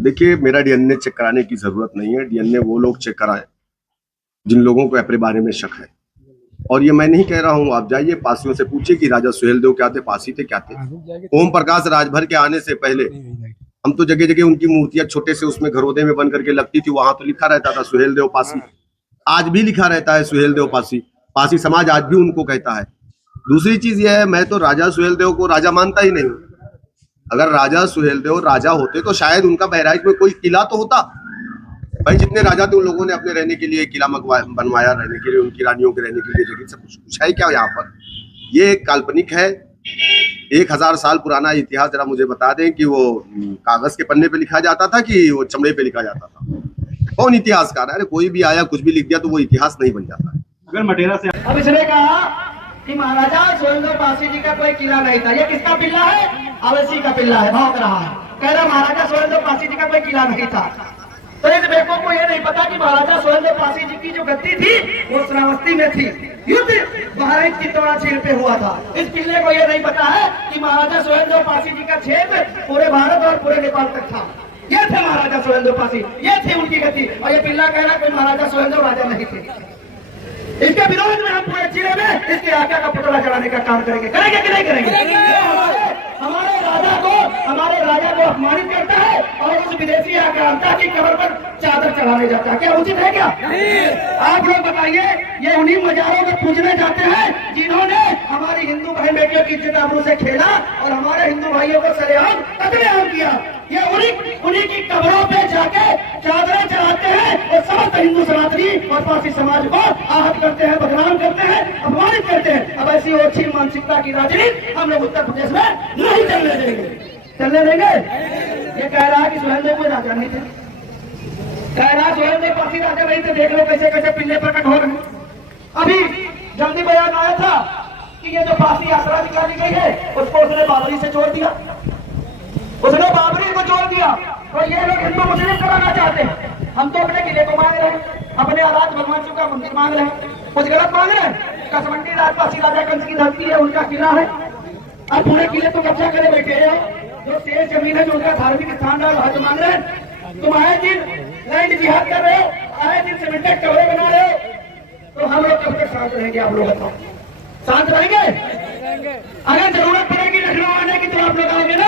देखिए, मेरा DNA check कराने की जरूरत नहीं है। डीएनए वो लोग चेक कराए जिन लोगों को अपने बारे में शक है। और ये मैं नहीं कह रहा हूँ, आप जाइए पासियों से पूछिए कि राजा सुहेलदेव क्या थे, पासी थे, क्या थे। ओम प्रकाश राजभर के आने से पहले हम तो जगह जगह उनकी मूर्तियां छोटे से उसमें घरोदे में बन करके लगती थी, वहां तो लिखा रहता था सुहेलदेव पासी। आज भी लिखा रहता है सुहेलदेव पासी। पासी समाज आज भी उनको कहता है। दूसरी चीज यह है, मैं तो राजा सुहेलदेव को राजा मानता ही नहीं। अगर राजा सुहेलदेव राजा होते तो शायद उनका बहराइच में कोई किला तो होता। भाई जितने राजा थे उन लोगों ने अपने रहने के लिए किला बनवाया, रहने के लिए, उनकी रानियों के रहने के लिए जगह सब कुछ है क्या यहाँ पर? ये एक काल्पनिक है। 1000 साल पुराना इतिहास जरा मुझे बता दें कि वो कागज के पन्ने पे लिखा जाता था कि वो चमड़े पे लिखा जाता था। कौन इतिहासकार है? अरे कोई भी आया कुछ भी लिख दिया तो वो इतिहास नहीं बन जाता है। अगर मटेरा से अब इसने कहा कि महाराजा सुहेलदेव पासी जी का कोई किला नहीं था। ये किसका पिल्ला है? अवैसी का पिल्ला है, भौंक रहा है, कह रहा महाराजा सुहेलदेव पासी जी का कोई किला नहीं था। तो इस बेवकूफ को ये नहीं पता कि महाराजा सुहेलदेव पासी जी की जो गद्दी थी वो श्रावस्ती में थी। युद्ध बहराइच चित्तौड़ा छेद पे हुआ था। इस पिल्ले को ये नहीं पता है कि महाराजा सुहेलदेव पासी जी का छेद पूरे भारत और पूरे नेपाल तक था। ये थे महाराजा सुहेलदेव पासी, ये थी उनकी गद्दी। और ये पिल्ला कह रहा है महाराजा सुहेलदेव राजा नहीं थे। इसके विरोध में हम पूरे जिले में इसके आका का पुतला चढ़ाने का काम करेंगे। करेंगे कि नहीं करेंगे? हमारे राजा को अपमानित करता है और उस विदेशी आक्रांता की कबर पर चादर चढ़ाने जाता है। क्या उचित है? क्या आप लोग बताइए? ये उन्हीं मजारों को पूजने जाते हैं जिन्होंने हमारी हिंदू भाई बेटियों की इज्जत आबरू से खेला और हमारे हिंदू भाइयों को सरेआम कत्लेआम किया। ये उन्हीं की कब्रों पे जाके चादरें चढ़ाते हैं और समस्त हिंदू सनातनी और पारसी समाज को आहत करते हैं, बदनाम करते हैं, अपमानित करते हैं। अब ऐसी ओछी मानसिकता की राजनीति हम लोग उत्तर प्रदेश में नहीं चलने देंगे। चलने देंगे? ये कह रहा है कि सुहेलदेव कोई राजा नहीं थे, कह रहा सुहेलदेव पासी राजा नहीं थे। देख लो कैसे कैसे पिल्ले प्रकट हो रहे। अभी जल्दी बयान आया था कि ये जो फांसी यात्रा निकाली गई है उसको उसने बाबरी से जोड़ दिया, उसने बाबरी को जोड़ दिया। तो ये लोग हिंदू मुस्लिम कराना चाहते हैं। हम तो अपने किले को मांग रहे हैं, अपने आराध भगवान शिव का मंदिर मांग रहे हैं। कुछ गलत मांग रहे हैं? कसमंडी राजपासी राजा कंस की धरती है, उनका किला है। अब पूरे किले तो कब्जा करे बैठे हैं। जो शेष जमीन है जो उनका धार्मिक स्थान है वहां मांग रहे हैं। तुम आए दिन लैंड जिहाद कर रहे हो, आए दिन सीमेंटेड कमरे बना रहे हो। तो हम लोग कब तक शांत रहेंगे? आप लोग बताओ, शांत रहेंगे? अगर जरूरत पड़ेगी लखनऊ आने की तो आप लोग आओगे ना?